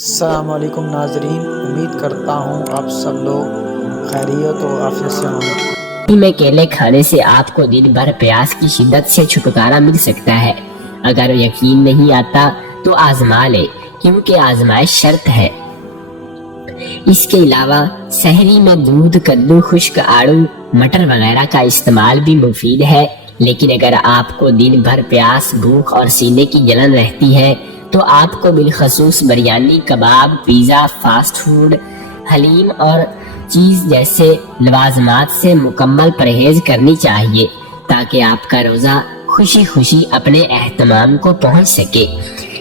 السلام علیکم ناظرین، امید کرتا ہوں آپ سب لوگ خیریت و عافیت سے ہوں گے۔ میں کیلے کھانے سے آپ کو دن بھر پیاس کی شدت سے چھٹکارا مل سکتا ہے۔ اگر یقین نہیں آتا تو آزما لے، کیونکہ آزمائش شرط ہے۔ اس کے علاوہ سحری میں دودھ، کدو، خشک آڑو، مٹر وغیرہ کا استعمال بھی مفید ہے، لیکن اگر آپ کو دن بھر پیاس، بھوک اور سینے کی جلن رہتی ہے تو آپ کو بالخصوص بریانی، کباب، پیزا، فاسٹ فوڈ، حلیم اور چیز جیسے لوازمات سے مکمل پرہیز کرنی چاہیے، تاکہ آپ کا روزہ خوشی خوشی اپنے اہتمام کو پہنچ سکے۔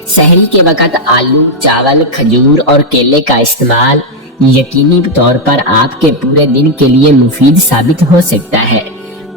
سحری کے وقت آلو، چاول، کھجور اور کیلے کا استعمال یقینی طور پر آپ کے پورے دن کے لیے مفید ثابت ہو سکتا ہے۔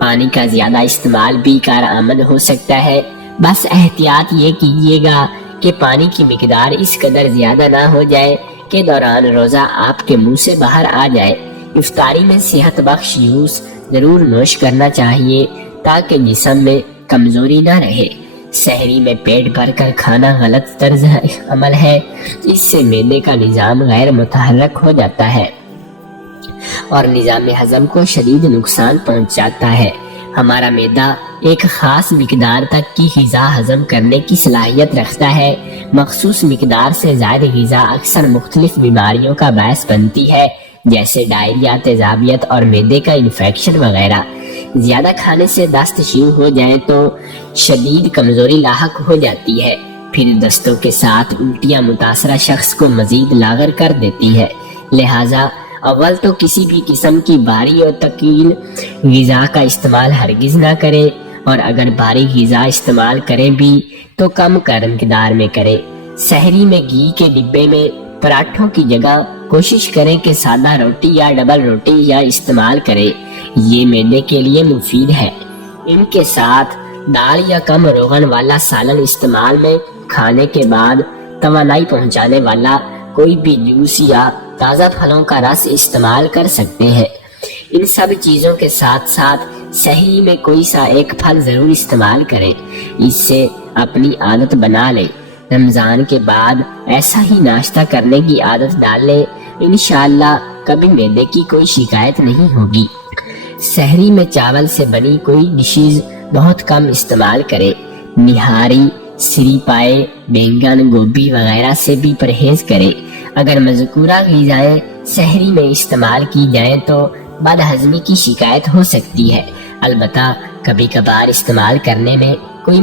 پانی کا زیادہ استعمال بھی کارآمد ہو سکتا ہے، بس احتیاط یہ کیجیے گا کہ پانی کی مقدار اس قدر زیادہ نہ ہو جائے کہ دوران روزہ آپ کے منہ سے باہر آ جائے۔ افطاری میں صحت بخش جوس ضرور نوش کرنا چاہیے تاکہ جسم میں کمزوری نہ رہے۔ سحری میں پیٹ بھر کر کھانا غلط طرز عمل ہے، اس سے معدے کا نظام غیر متحرک ہو جاتا ہے اور نظام ہضم کو شدید نقصان پہنچاتا ہے۔ ہمارا معدہ ایک خاص مقدار تک کی غذا ہضم کرنے کی صلاحیت رکھتا ہے۔ مخصوص مقدار سے زائد غذا اکثر مختلف بیماریوں کا باعث بنتی ہے، جیسے ڈائریا، تیزابیت اور معدے کا انفیکشن وغیرہ۔ زیادہ کھانے سے دست شروع ہو جائے تو شدید کمزوری لاحق ہو جاتی ہے، پھر دستوں کے ساتھ الٹیاں متاثرہ شخص کو مزید لاغر کر دیتی ہے۔ لہٰذا اول تو کسی بھی قسم کی بھاری اور تقیل غذا کا استعمال ہرگز نہ کریں، اور اگر بھاری غذا استعمال کریں بھی تو کم مقدار میں کریں۔ سحری میں گھی کے ڈبے میں پراٹھوں کی جگہ کوشش کریں کہ سادہ روٹی یا ڈبل روٹی یا استعمال کریں، یہ معدے کے لیے مفید ہے۔ ان کے ساتھ دال یا کم روغن والا سالن استعمال میں کھانے کے بعد توانائی پہنچانے والا کوئی بھی جوس یا تازہ پھلوں کا رس استعمال کر سکتے ہیں۔ ان سب چیزوں کے ساتھ ساتھ سحری میں کوئی سا ایک پھل ضرور استعمال کریں، اس سے اپنی عادت بنا لیں۔ رمضان کے بعد ایسا ہی ناشتہ کرنے کی عادت ڈال لیں، انشاءاللہ کبھی معدے کی کوئی شکایت نہیں ہوگی۔ سحری میں چاول سے بنی کوئی ڈشز بہت کم استعمال کریں۔ نہاری، سری پائے، بینگن، گوبھی وغیرہ سے بھی پرہیز کریں۔ اگر مذکورہ غذائیں سحری میں استعمال کی جائیں تو بد ہضمی کی شکایت ہو سکتی ہے۔ البتہ کبھی کبھار استعمال کرنے میں کوئی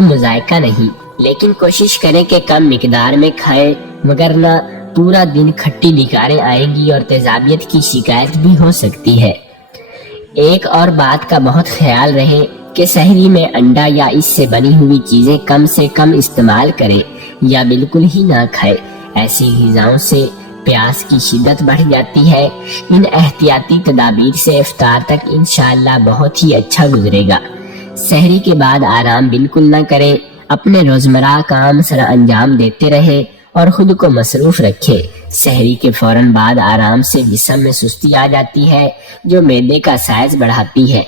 مذائقہ نہیں، لیکن کوشش کریں کہ کم مقدار میں کھائیں، مگر نہ پورا دن کھٹی ڈکاریں آئیں گی اور تیزابیت کی شکایت بھی ہو سکتی ہے۔ ایک اور بات کا بہت خیال رہے کہ سحری میں انڈا یا اس سے بنی ہوئی چیزیں کم سے کم استعمال کریں یا بالکل ہی نہ کھائیں۔ ایسی غذاؤں سے پیاس کی شدت بڑھ جاتی ہے۔ ان احتیاطی تدابیر سے افطار تک انشاءاللہ بہت ہی اچھا گزرے گا۔ سحری کے بعد آرام بالکل نہ کریں، اپنے روزمرہ کام سر انجام دیتے رہیں اور خود کو مصروف رکھیں۔ سحری کے فوراً بعد آرام سے جسم میں سستی آ جاتی ہے، جو معدے کا سائز بڑھاتی ہے